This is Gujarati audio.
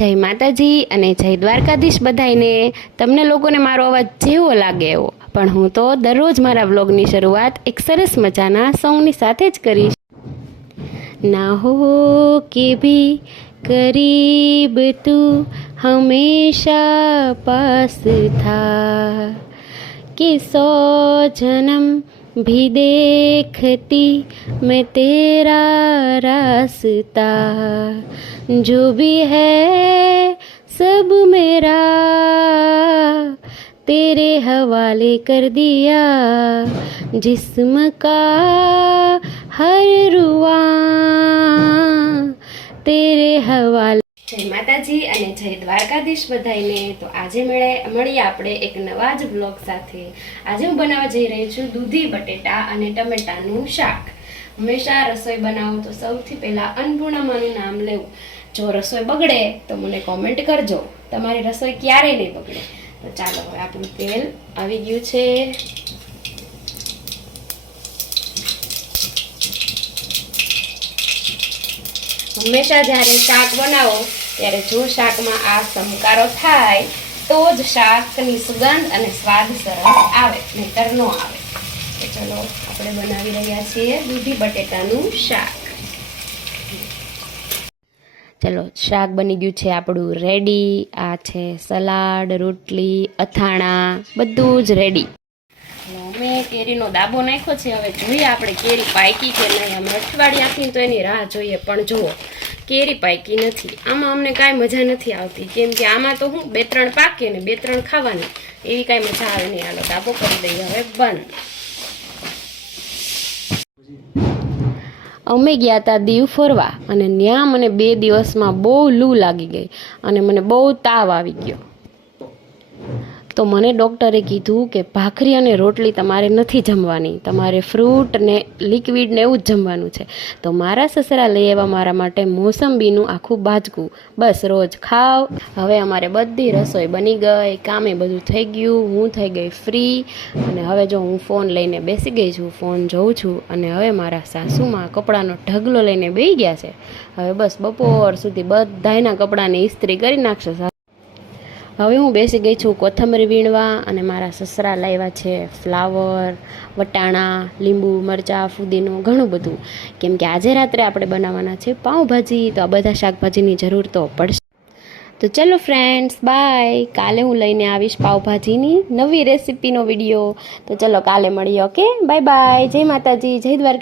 જય માતાજી અને જય દ્વારકાધીશ બધાઈને। તમને લોકોને મારો અવાજ જેવો લાગે એવો, પણ હું તો દરરોજ મારા વ્લોગની શરૂઆત એક સરસ મજાના સોંગની સાથે જ કરીશ। ના હો કે भी करीब तू हमेशा पास था कि 100 जन्म भी देखती मैं तेरा रास्ता, जो भी है सब मेरा तेरे हवाले कर दिया, जिस्म का हर रुआ तेरे हवाले। जय माताजी અને જય દ્વારકાધીશ બધાઈને। તો આજે મળીએ આપણે એક નવા જ બ્લોગ સાથે। આજે હું બનાવવા જઈ રહી છું દૂધી બટેટા અને ટમેટાનું શાક। હંમેશા રસોઈ બનાવું તો સૌથી પહેલા અન્નપૂર્ણામાનું નામ લેવું। જો રસોઈ બગડે તો મને કોમેન્ટ કરજો, તમારી રસોઈ ક્યારેય નહીં બગડે। તો ચાલો હવે આપણું તેલ આવી ગયું છે। હંમેશા જ્યારે શાક બનાવો ત્યારે જો શાકમાં આ ચમકારો થાય તો જ શાકની સુગંધ અને સ્વાદ સરસ આવે, નહીતર ન આવે। તો ચલો આપણે બનાવી રહ્યા છીએ દૂધી બટેટાનું શાક। ચલો શાક બની ગયું છે આપણું રેડી। આ છે સલાડ, રોટલી, અથાણા, બધું જ રેડી। મેં કેરીનો દાબો નાખ્યો છે। હવે જોઈએ આપણે કેરી પાકી કે નહીં। અમે અઠવાડિયાથી તો એની રાહ જોઈએ, પણ જુઓ કેરી પાકી નથી। આમાં અમને કાંઈ મજા નથી આવતી, કેમ કે આમાં તો હું 2-3 પાકે ને 2-3 ખાવાની, એવી કાંઈ મજા આવે નહીં। હાલો દાબો કરી દઈએ હવે બંધ। અમે ગયા હતા દીવ ફરવા અને ત્યાં મને 2 દિવસમાં બહુ લૂ લાગી ગઈ અને મને બહુ તાવ આવી ગયો। તો મને ડૉક્ટરે કીધું કે ભાખરી અને રોટલી તમારે નથી જમવાની, તમારે ફ્રૂટ ને લિક્વિડ ને એવું જ જમવાનું છે। તો મારા સસરા લઈ આવ્યા મારા માટે મોસંબીનું આખું બાજકું, બસ રોજ ખાવ। હવે અમારે બધી રસોઈ બની ગઈ, કામે બધું થઈ ગયું, હું થઈ ગઈ ફ્રી। અને હવે જો હું ફોન લઈને બેસી ગઈ છું, ફોન જોઉં છું। અને હવે મારા સાસુમાં કપડાનો ઢગલો લઈને બેસી ગયા છે। હવે બસ બપોર સુધી બધાયના કપડાની ઇસ્ત્રી કરી નાખશે। હવે હું બેસી ગઈ છું કોથમરી વીણવા અને મારા સસરા લાવ્યા છે ફ્લાવર, વટાણા, લીંબુ, મરચાં, ફુદીનો, ઘણું બધું, કેમ કે આજે રાત્રે આપણે બનાવવાના છે પાઉંભાજી। તો આ બધા શાકભાજીની જરૂર તો પડશે। તો ચલો ફ્રેન્ડ્સ બાય। કાલે હું લઈને આવીશ પાઉંભાજીની નવી રેસીપીનો વિડીયો। તો ચલો કાલે મળીએ, ઓકે, બાય બાય। જય માતાજી, જય દ્વારકા।